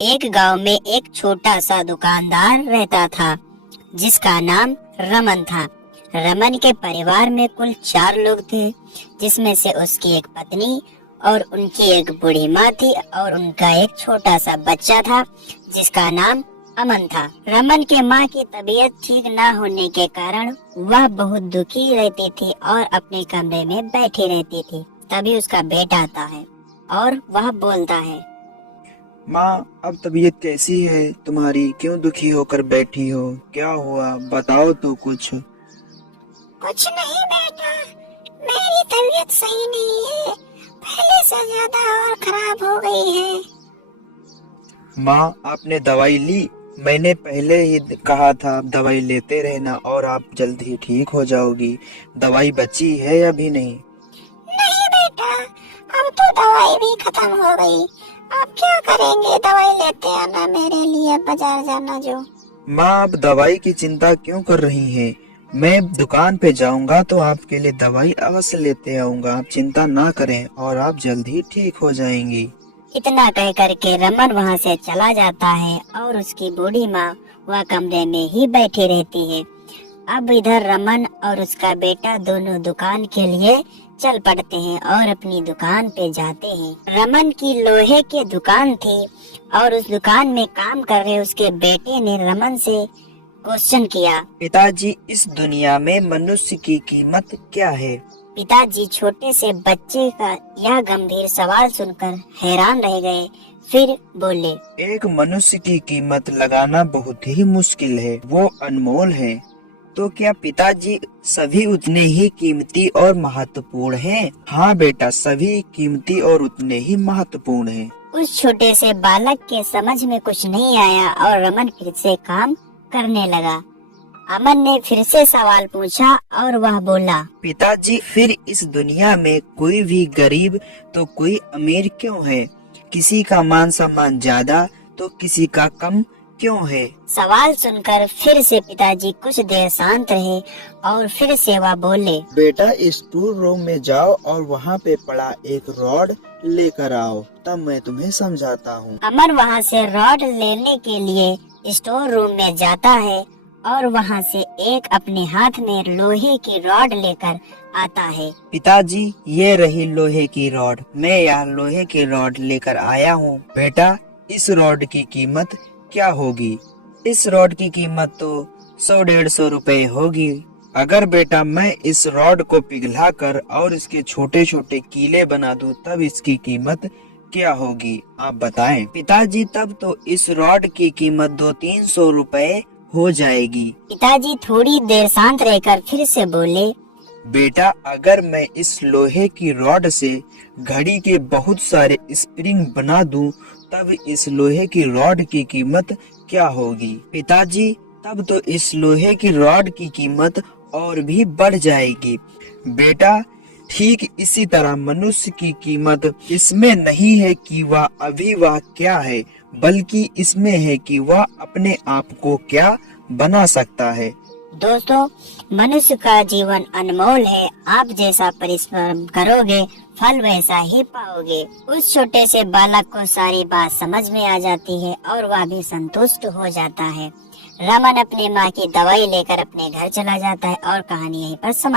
एक गांव में एक छोटा सा दुकानदार रहता था जिसका नाम रमन था। रमन के परिवार में कुल 4 लोग थे, जिसमें से उसकी एक पत्नी और उनकी एक बूढ़ी माँ थी और उनका एक छोटा सा बच्चा था जिसका नाम अमन था। रमन के माँ की तबीयत ठीक न होने के कारण वह बहुत दुखी रहती थी और अपने कमरे में बैठी रहती थी। तभी उसका बेटा आता है और वह बोलता है, माँ, अब तबीयत कैसी है तुम्हारी? क्यों दुखी होकर बैठी हो? क्या हुआ? बताओ तो कुछ। कुछ नहीं बेटा, मेरी तबीयत सही नहीं है, पहले से ज्यादा और खराब हो गई है। माँ, आपने दवाई ली? मैंने पहले ही कहा था आप दवाई लेते रहना और आप जल्द ही ठीक हो जाओगी। दवाई बची है या भी नहीं? नहीं बेटा, अब तो दवाई भी खत्म हो गई। अब क्या करेंगे? दवाई लेते आना मेरे लिए बाजार जाना जो। माँ, आप दवाई की चिंता क्यों कर रही हैं? मैं दुकान पे जाऊंगा तो आपके लिए दवाई अवश्य लेते आऊंगा। आप चिंता ना करें और आप जल्द ही ठीक हो जाएंगी। इतना कह करके रमन वहाँ से चला जाता है और उसकी बूढ़ी माँ वह कमरे में ही बैठी रहती है। अब इधर रमन और उसका बेटा दोनों दुकान के लिए चल पड़ते हैं और अपनी दुकान पे जाते हैं। रमन की लोहे की दुकान थी और उस दुकान में काम कर रहे उसके बेटे ने रमन से क्वेश्चन किया। पिताजी, इस दुनिया में मनुष्य की कीमत क्या है? पिताजी छोटे से बच्चे का यह गंभीर सवाल सुनकर हैरान रह गए। फिर बोले, एक मनुष्य की कीमत लगाना बहुत ही मुश्किल है, वो अनमोल है। तो क्या पिताजी सभी उतने ही कीमती और महत्वपूर्ण हैं? हाँ बेटा, सभी कीमती और उतने ही महत्वपूर्ण हैं। उस छोटे से बालक के समझ में कुछ नहीं आया और रमन फिर से काम करने लगा। अमन ने फिर से सवाल पूछा और वह बोला, पिताजी, फिर इस दुनिया में कोई भी गरीब तो कोई अमीर क्यों है? किसी का मान सम्मान ज्यादा तो किसी का कम क्यों है? सवाल सुनकर फिर से पिताजी कुछ देर शांत रहे और फिर से वह बोले, बेटा, स्टोर रूम में जाओ और वहाँ पे पड़ा एक रॉड लेकर आओ, तब मैं तुम्हें समझाता हूँ। अमन वहाँ से रॉड लेने के लिए स्टोर रूम में जाता है और वहाँ से एक अपने हाथ में लोहे की रॉड लेकर आता है। पिताजी, ये रही लोहे की रॉड। मैं यहाँ लोहे की रॉड लेकर आया हूँ। बेटा, इस रॉड की कीमत क्या होगी? इस रॉड की कीमत तो 100-150 रुपए होगी। अगर बेटा मैं इस रॉड को पिघलाकर और इसके छोटे छोटे कीले बना दूं, तब इसकी कीमत क्या होगी? आप बताएं। पिताजी, तब तो इस रॉड की कीमत 200-300 रुपए हो जाएगी। पिताजी थोड़ी देर शांत रहकर फिर से बोले, बेटा, अगर मैं इस लोहे की रॉड से घड़ी के बहुत सारे स्प्रिंग बना दूं, तब इस लोहे की रॉड की कीमत क्या होगी? पिताजी, तब तो इस लोहे की रॉड की कीमत और भी बढ़ जाएगी। बेटा, ठीक इसी तरह मनुष्य की कीमत इसमें नहीं है कि वह क्या है, बल्कि इसमें है कि वह अपने आप को क्या बना सकता है। दोस्तों, मनुष्य का जीवन अनमोल है। आप जैसा परिश्रम करोगे, फल वैसा ही पाओगे। उस छोटे से बालक को सारी बात समझ में आ जाती है और वह भी संतुष्ट हो जाता है। रमन अपनी माँ की दवाई लेकर अपने घर चला जाता है और कहानी यहीं पर समाप्त।